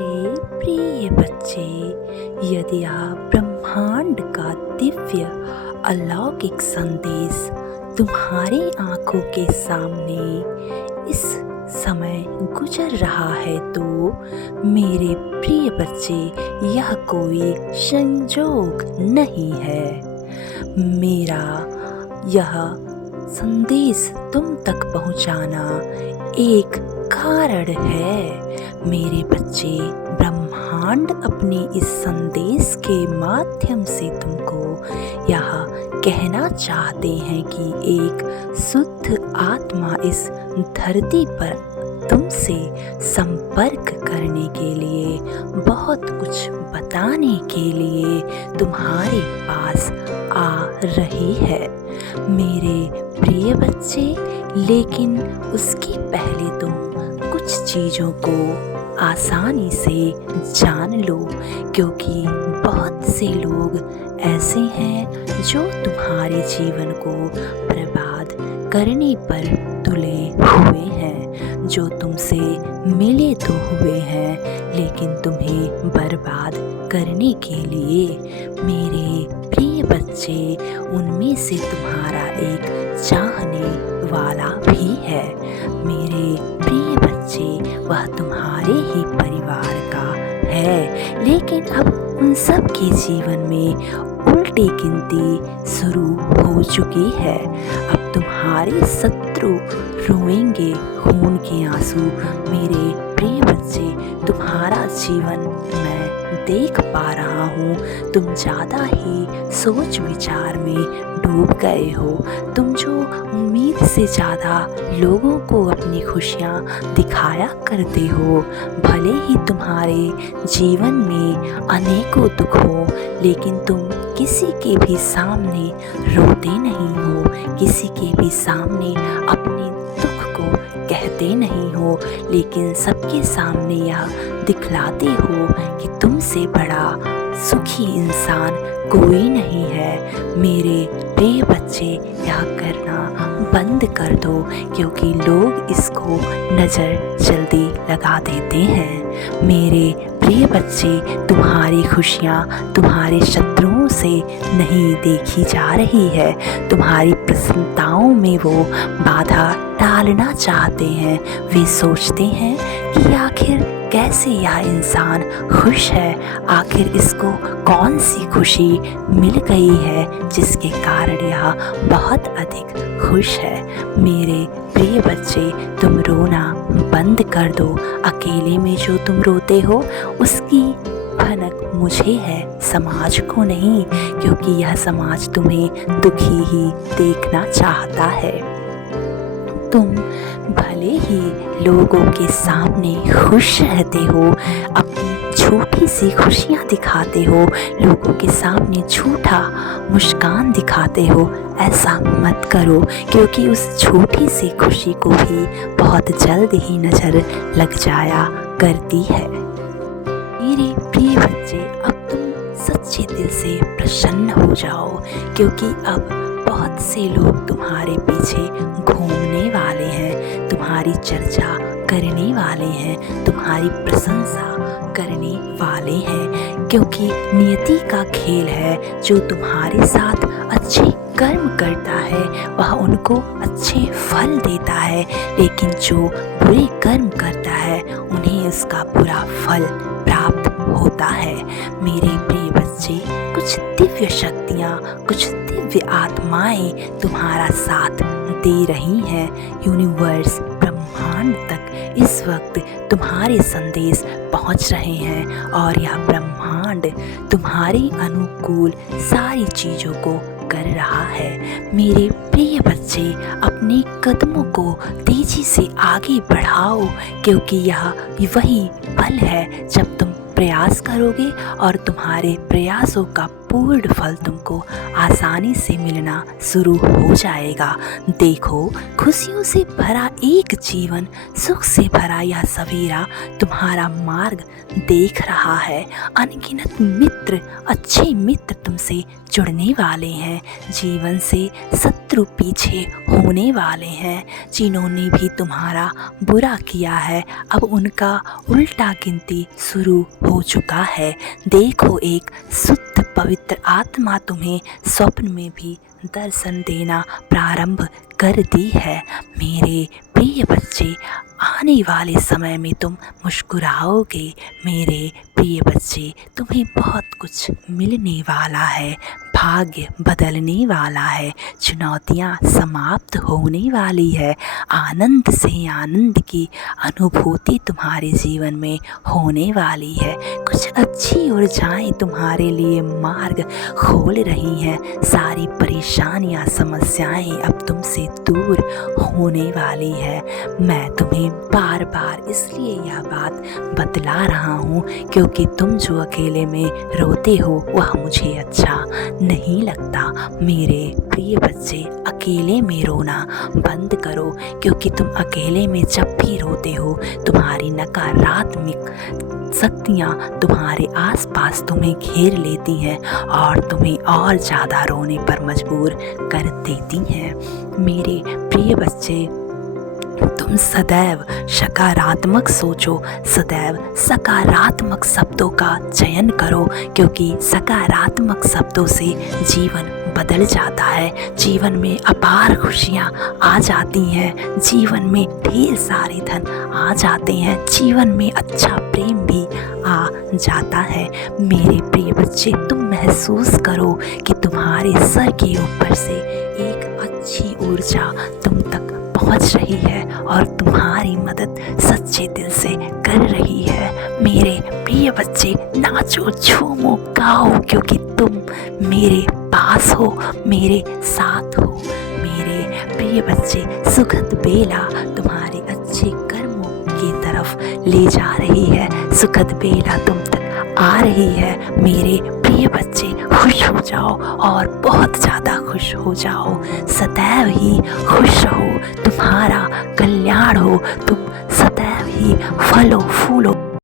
मेरे प्रिय बच्चे, यदि आप ब्रह्मांड का दिव्य अलौकिक संदेश तुम्हारी आंखों के सामने इस समय गुजर रहा है तो मेरे प्रिय बच्चे, यह कोई संजोग नहीं है। मेरा यह संदेश तुम तक पहुंचाना एक कारण है। मेरे बच्चे, ब्रह्मांड अपने इस संदेश के माध्यम से तुमको यह कहना चाहते हैं कि एक शुद्ध आत्मा इस धरती पर तुमसे संपर्क करने के लिए, बहुत कुछ बताने के लिए तुम्हारे पास आ रही है मेरे प्रिय बच्चे। लेकिन उसके पहले तुम कुछ चीज़ों को आसानी से जान लो, क्योंकि बहुत से लोग ऐसे हैं जो तुम्हारे जीवन को बर्बाद करने पर तुले हुए हैं, जो तुमसे मिले तो हुए हैं लेकिन तुम्हें बर्बाद करने के लिए। मेरे प्रिय बच्चे, उनमें से तुम्हारा एक चाहने वाला भी है। मेरे प्रिय बच्चे, वह तुम्हारे ही परिवार का है, लेकिन अब उन सब के जीवन में उल्टी गिनती शुरू हो चुकी है। अब तुम्हारे शत्रु रोएंगे खून के आंसू। मेरे प्रिय बच्चे, तुम्हारा जीवन मैं देख पा रहा हूँ। तुम ज़्यादा ही सोच विचार में डूब गए हो। तुम जो उम्मीद से ज़्यादा लोगों को अपनी खुशियाँ दिखाया करते हो, भले ही तुम्हारे जीवन में अनेकों दुख हो, लेकिन तुम किसी के भी सामने रोते नहीं हो, किसी के भी सामने अपने दुख को कहते नहीं हो, लेकिन सबके सामने यह दिखलाते हो कि तुमसे बड़ा सुखी इंसान कोई नहीं है। मेरे प्रिय बच्चे, यह करना बंद कर दो, क्योंकि लोग इसको नज़र जल्दी लगा देते हैं। मेरे प्रिय बच्चे, तुम्हारी खुशियाँ तुम्हारे शत्रुओं से नहीं देखी जा रही है। तुम्हारी प्रसन्नताओं में वो बाधा डालना चाहते हैं। वे सोचते हैं कि आखिर कैसे यह इंसान खुश है, आखिर इसको कौन सी खुशी मिल गई है जिसके कारण यह बहुत अधिक खुश है। मेरे प्रिय बच्चे, तुम रोना बंद कर दो। अकेले में जो तुम रोते हो उसकी भनक मुझे है, समाज को नहीं, क्योंकि यह समाज तुम्हें दुखी ही देखना चाहता है। तुम भले ही लोगों के सामने खुश रहते हो, अपनी छोटी सी खुशियाँ दिखाते हो, लोगों के सामने झूठा मुस्कान दिखाते हो, ऐसा मत करो, क्योंकि उस छोटी सी खुशी को भी बहुत जल्द ही नज़र लग जाया करती है। मेरे प्रिय बच्चे, अब तुम सच्चे दिल से प्रसन्न हो जाओ, क्योंकि अब बहुत से लोग तुम्हारे पीछे घूमने वाले हैं, तुम्हारी चर्चा करने वाले हैं, तुम्हारी प्रशंसा करने वाले हैं, क्योंकि नियति का खेल है। जो तुम्हारे साथ अच्छे कर्म करता है वह उनको अच्छे फल देता है, लेकिन जो बुरे कर्म करता है उन्हें उसका बुरा फल प्राप्त होता है। मेरे प्रिय बच्चे, कुछ दिव्य शक्तियाँ, कुछ दिव्य आत्माएं तुम्हारा साथ दे रही हैं। यूनिवर्स, ब्रह्मांड तक इस वक्त तुम्हारे संदेश पहुंच रहे हैं, और यह ब्रह्मांड तुम्हारे अनुकूल सारी चीज़ों को कर रहा है। मेरे प्रिय बच्चे, अपने कदमों को तेजी से आगे बढ़ाओ, क्योंकि यह वही पल है जब तुम प्रयास करोगे और तुम्हारे प्रयासों का पूर्ण फल तुमको आसानी से मिलना शुरू हो जाएगा। देखो, खुशियों से भरा एक जीवन, सुख से भरा यह सवेरा तुम्हारा मार्ग देख रहा है। अनगिनत मित्र, अच्छे मित्र तुमसे जुड़ने वाले हैं। जीवन से सत्य शत्रु पीछे होने वाले हैं, जिन्होंने भी तुम्हारा बुरा किया है अब उनका उल्टा गिनती शुरू हो चुका है। देखो, एक शुद्ध पवित्र आत्मा तुम्हें स्वप्न में भी दर्शन देना प्रारंभ कर दी है। मेरे प्रिय बच्चे, आने वाले समय में तुम मुस्कुराओगे। मेरे प्रिय बच्चे, तुम्हें बहुत कुछ मिलने वाला है, भाग्य बदलने वाला है, चुनौतियाँ समाप्त होने वाली है, आनंद से आनंद की अनुभूति तुम्हारे जीवन में होने वाली है। कुछ अच्छी ऊर्जाएं तुम्हारे लिए मार्ग खोल रही हैं। सारी परेशानियाँ समस्याएं अब तुमसे दूर होने वाली है। मैं तुम्हें बार बार इसलिए यह बात बतला रहा हूँ क्योंकि तुम जो अकेले में रोते हो वह मुझे अच्छा नहीं लगता। मेरे प्रिय बच्चे, अकेले में रोना बंद करो, क्योंकि तुम अकेले में जब भी रोते हो तुम्हारी नकारात्मक शक्तियाँ तुम्हारे आसपास तुम्हें घेर लेती हैं और तुम्हें और ज़्यादा रोने पर मजबूर कर देती हैं। मेरे प्रिय बच्चे, तुम सदैव सकारात्मक सोचो, सदैव सकारात्मक शब्दों का चयन करो, क्योंकि सकारात्मक शब्दों से जीवन बदल जाता है। जीवन में अपार खुशियाँ आ जाती हैं, जीवन में ढेर सारे धन आ जाते हैं, जीवन में अच्छा प्रेम भी आ जाता है। मेरे प्रिय बच्चे, तुम महसूस करो कि तुम्हारे सर के ऊपर से एक अच्छी ऊर्जा तुम तक पहुंच रही है और तुम्हारी मदद सच्चे दिल से कर रही है। मेरे प्रिय बच्चे, नाचो, झूमो, गाओ, क्योंकि तुम मेरे पास हो, मेरे साथ हो। मेरे प्रिय बच्चे, सुखद बेला तुम्हारे अच्छे कर्मों की तरफ ले जा रही है, सुखद बेला तुम तक आ रही है। मेरे प्रिय बच्चे, खुश हो जाओ और बहुत ज़्यादा खुश हो जाओ, सदैव ही खुश हो, तुम्हारा कल्याण हो, तुम सदैव ही फलो फूलो